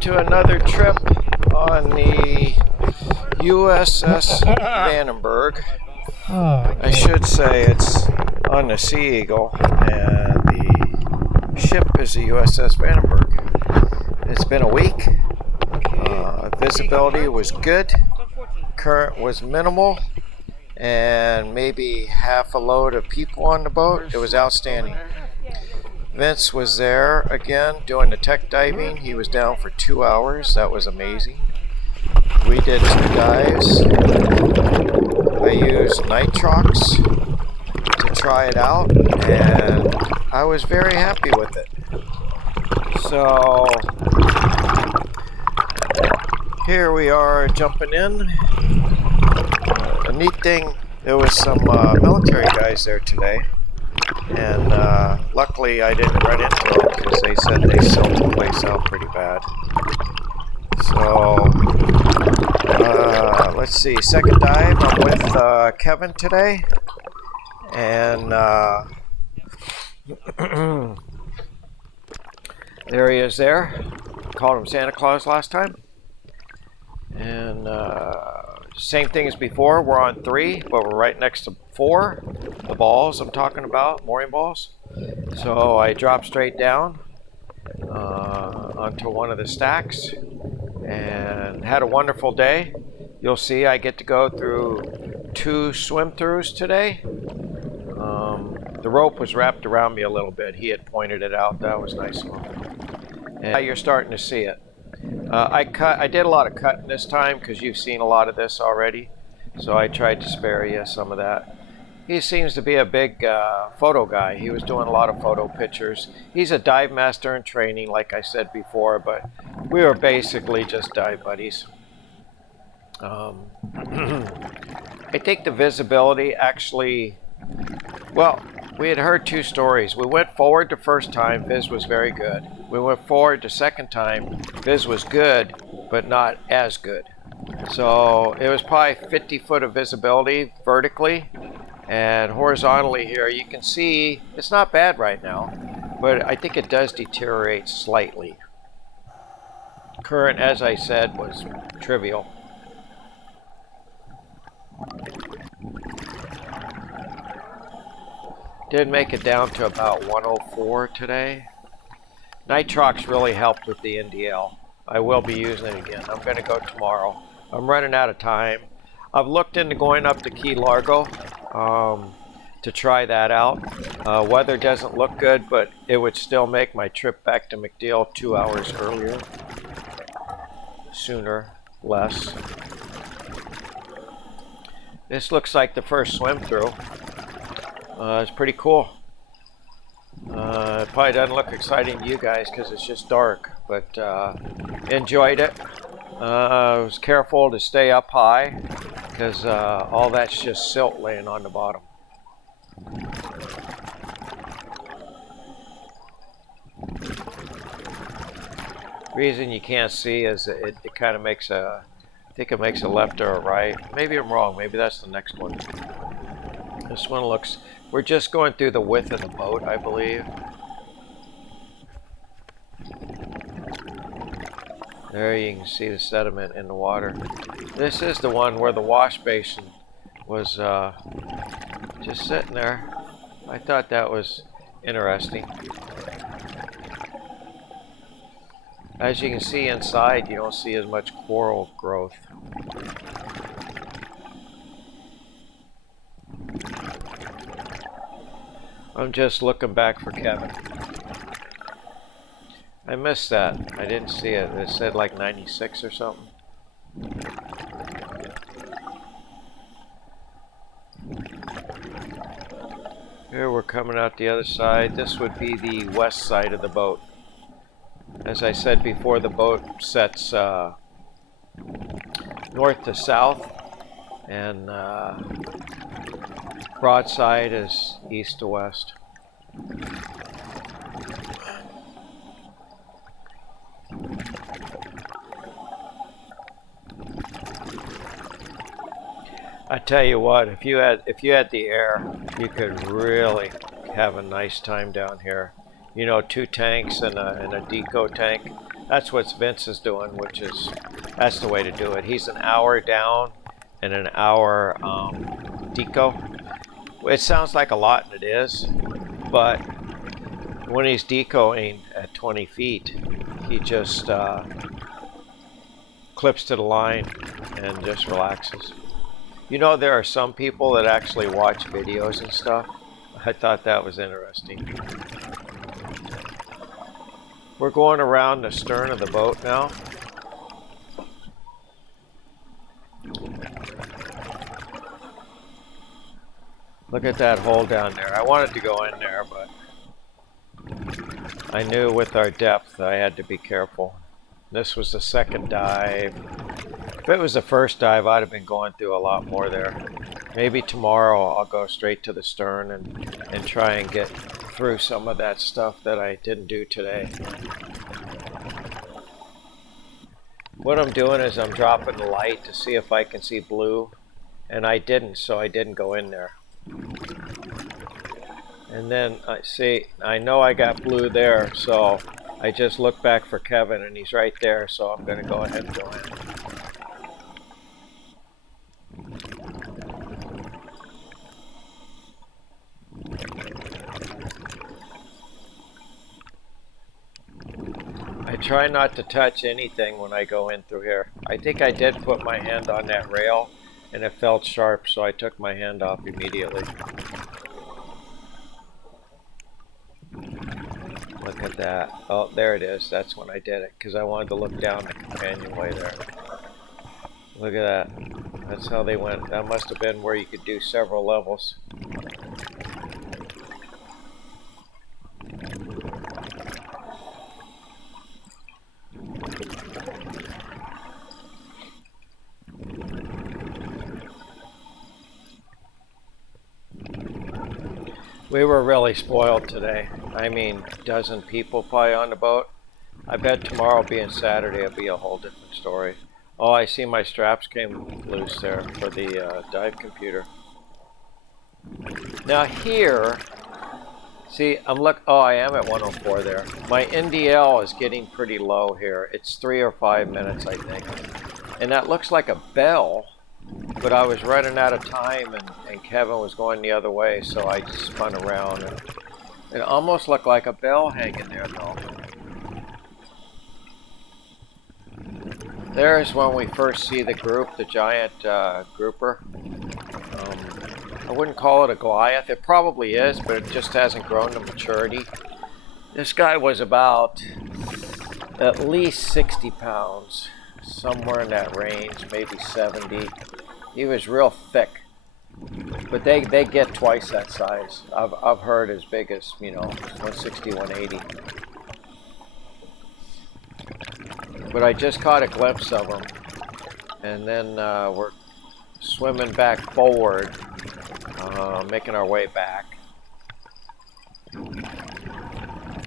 to another trip on the USS Vandenberg. I should say it's on the Sea Eagle, and the ship is the USS Vandenberg. It's been a week. Visibility was good. Current was minimal, and maybe half a load of people on the boat. It was outstanding. Vince was there again doing the tech diving. He was down for 2 hours. That was amazing. We did 2 dives. I used nitrox to try it out, and I was very happy with it. So here we are jumping in. A neat thing, there was some military guys there today, and luckily I didn't run into them because they said they sold the place out pretty bad. So let's see, second dive, I'm with Kevin today, and there he is there. Called him Santa Claus last time. And same thing as before, we're on 3, but we're right next to 4, the balls I'm talking about, mooring balls. So I dropped straight down onto one of the stacks and had a wonderful day. You'll see I get to go through 2 swim-throughs today. The rope was wrapped around me a little bit. He had pointed it out. That was nice of him. And now you're starting to see it. I did a lot of cutting this time because you've seen a lot of this already, so I tried to spare you some of that. He seems to be a big photo guy. He was doing a lot of photo pictures. He's a dive master in training, like I said before, but we were basically just dive buddies. I think the visibility actually, well, we had heard 2 stories. We went forward the first time, Viz was very good. We went forward the second time, Viz was good, but not as good. So it was probably 50 foot of visibility vertically, and horizontally here you can see it's not bad right now, but I think it does deteriorate slightly. Current, as I said, was trivial. Did make it down to about 104 today. Nitrox really helped with the NDL. I will be using it again. I'm going to go tomorrow. I'm running out of time. I've looked into going up to Key Largo to try that out. Weather doesn't look good, but it would still make my trip back to MacDill 2 hours earlier. Sooner, less. This looks like the first swim through. It's pretty cool. It probably doesn't look exciting to you guys because it's just dark, but enjoyed it. I was careful to stay up high because all that's just silt laying on the bottom. Reason you can't see is it kind of makes a, I think it makes a left or a right. Maybe I'm wrong. Maybe that's the next one. This one looks, we're just going through the width of the boat, I believe. There you can see the sediment in the water. This is the one where the wash basin was just sitting there. I thought that was interesting. As you can see inside, you don't see as much coral growth. I'm just looking back for Kevin. I missed that. I didn't see it. It said like 96 or something. Here we're coming out the other side. This would be the west side of the boat. As I said before, the boat sets north to south, and broadside is east to west. I tell you what, if you had the air, you could really have a nice time down here. You know, 2 tanks and a deco tank. That's what Vince is doing, that's the way to do it. He's an hour down and an hour deco. It sounds like a lot, and it is, but when he's decoing at 20 feet, he just clips to the line and just relaxes. You know, there are some people that actually watch videos and stuff. I thought that was interesting. We're going around the stern of the boat now. Look at that hole down there. I wanted to go in there, but I knew with our depth I had to be careful. This was the second dive. If it was the first dive, I'd have been going through a lot more there. Maybe tomorrow I'll go straight to the stern and try and get through some of that stuff that I didn't do today. What I'm doing is I'm dropping the light to see if I can see blue, and I didn't, so I didn't go in there. And then I know I got blue there, so I just look back for Kevin, and he's right there, so I'm going to go ahead and go in. I try not to touch anything when I go in through here. I think I did put my hand on that rail, and it felt sharp, so I took my hand off immediately. Look at that. Oh, there it is. That's when I did it, because I wanted to look down the companionway there. Look at that. That's how they went. That must have been where you could do several levels. We were really spoiled today. I mean, a dozen people probably on the boat. I bet tomorrow being Saturday it'll be a whole different story. Oh, I see my straps came loose there for the dive computer. Now here, see, I am at 104 there. My NDL is getting pretty low here. It's 3 or 5 minutes, I think. And that looks like a bell. But I was running out of time, and Kevin was going the other way, so I just spun around. And it almost looked like a bell hanging there, though. There's when we first see the group, the giant grouper. I wouldn't call it a Goliath. It probably is, but it just hasn't grown to maturity. This guy was about at least 60 pounds. Somewhere in that range, maybe 70. He was real thick, but they get twice that size. I've heard as big as 160, 180. But I just caught a glimpse of him, and then we're swimming back forward, making our way back.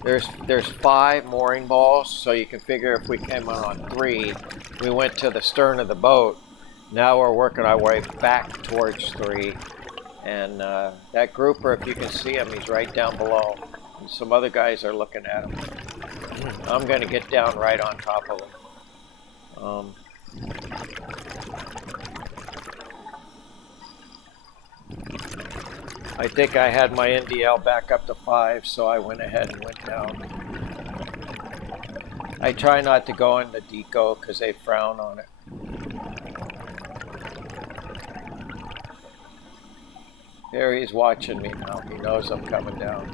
There's 5 mooring balls, so you can figure if we came on 3, we went to the stern of the boat. Now we're working our way back towards 3, and that grouper, if you can see him, he's right down below. And some other guys are looking at him. I'm going to get down right on top of him. I think I had my NDL back up to 5, so I went ahead and went down. I try not to go into deco because they frown on it. Here he's watching me now. He knows I'm coming down.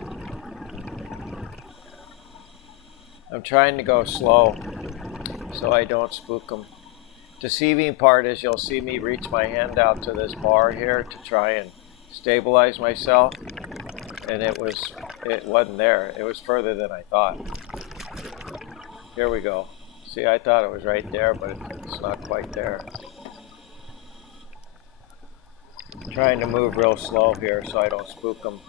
I'm trying to go slow so I don't spook him. Deceiving part is you'll see me reach my hand out to this bar here to try and stabilize myself, and it wasn't there. It was further than I thought. Here we go. See, I thought it was right there, but it's not quite there. I'm trying to move real slow here so I don't spook them.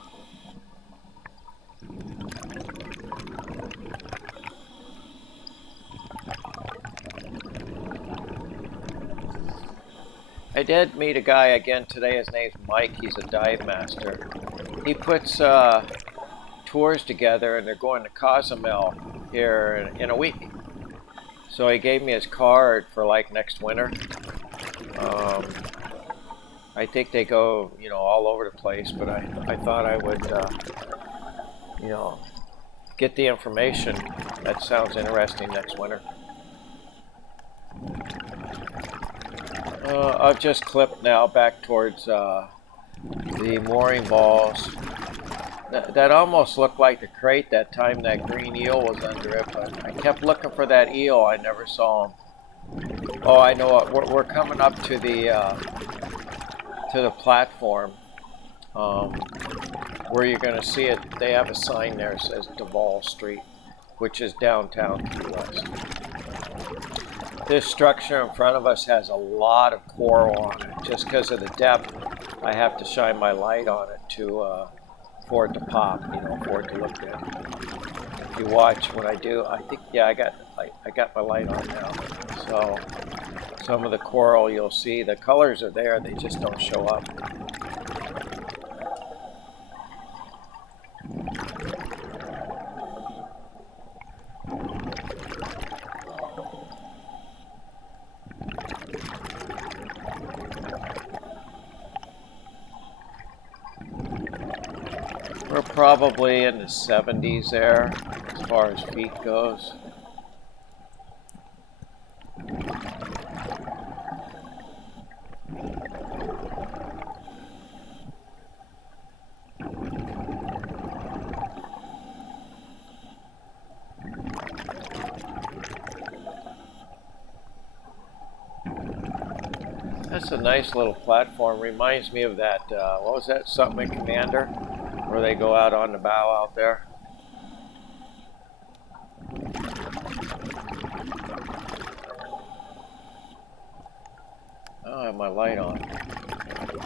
I did meet a guy again today. His name's Mike. He's a dive master. He puts tours together, and they're going to Cozumel here in a week. So he gave me his card for like next winter. I think they go, you know, all over the place, but I thought I would, you know, get the information. That sounds interesting next winter. I've just clipped now back towards the mooring balls. That almost looked like the crate that time that green eel was under it, but I kept looking for that eel. I never saw him. Oh, I know what. We're coming up to the platform where you're going to see it. They have a sign there that says Duval Street, which is downtown Key West. This structure in front of us has a lot of coral on it. Just because of the depth, I have to shine my light on it for it to pop, you know, for it to look good. If you watch when I do, I think, yeah, I got my light on now. So some of the coral you'll see, the colors are there, they just don't show up. We're probably in the 70s there, as far as feet goes. That's a nice little platform. Reminds me of that, what was that, something in Commander? Where they go out on the bow out there. Oh, I have my light on.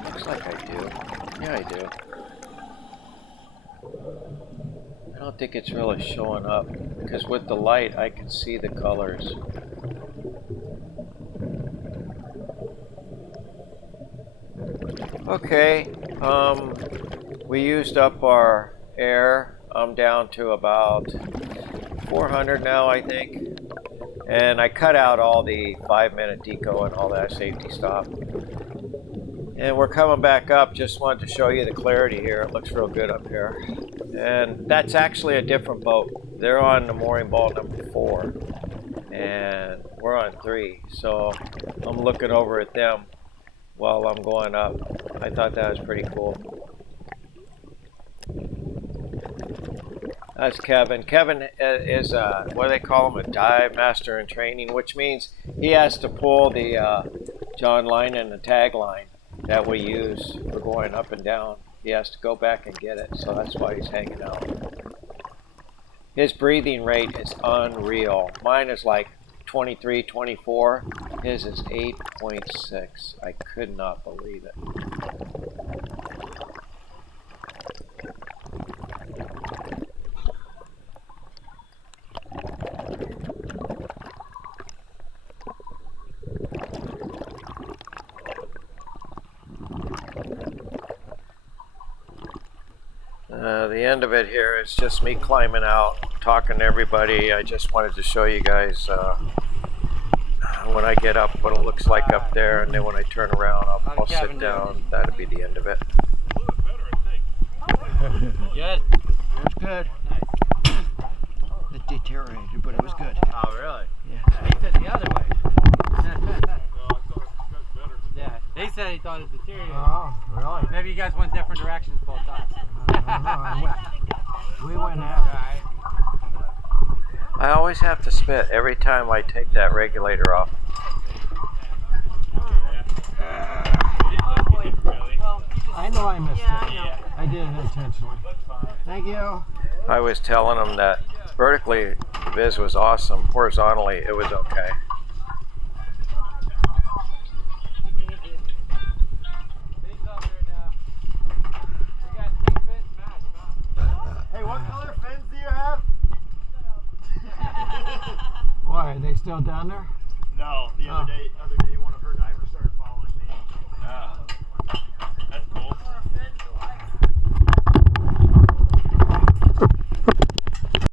Looks like I do. Yeah, I do. I don't think it's really showing up because with the light I can see the colors. Okay, we used up our air. I'm down to about 400 now, I think. And I cut out all the 5-minute deco and all that safety stop. And we're coming back up. Just wanted to show you the clarity here. It looks real good up here. And that's actually a different boat. They're on the mooring ball number 4. And we're on 3. So I'm looking over at them while I'm going up. I thought that was pretty cool. That's Kevin. Kevin is what do they call him? A dive master in training, which means he has to pull the John line and the tag line that we use for going up and down. He has to go back and get it, so that's why he's hanging out. His breathing rate is unreal. Mine is like 23, 24. His is 8.6. I could not believe it. The end of it here is just me climbing out, talking to everybody. I just wanted to show you guys when I get up what it looks like up there, and then when I turn around I'll sit down. That'll be the end of it. Good. It was good. It deteriorated, but it was good. Oh, really? Yeah. He said the other way. Yeah, they said he thought it deteriorated. Oh, really? Maybe you guys went different directions both times. We went out. I always have to spit every time I take that regulator off. I know I missed it. I did it intentionally. Thank you. I was telling them that vertically Viz was awesome. Horizontally it was okay. Hey, what color fins do you have? Why, are they still down there? No, the other day one of her divers started following me.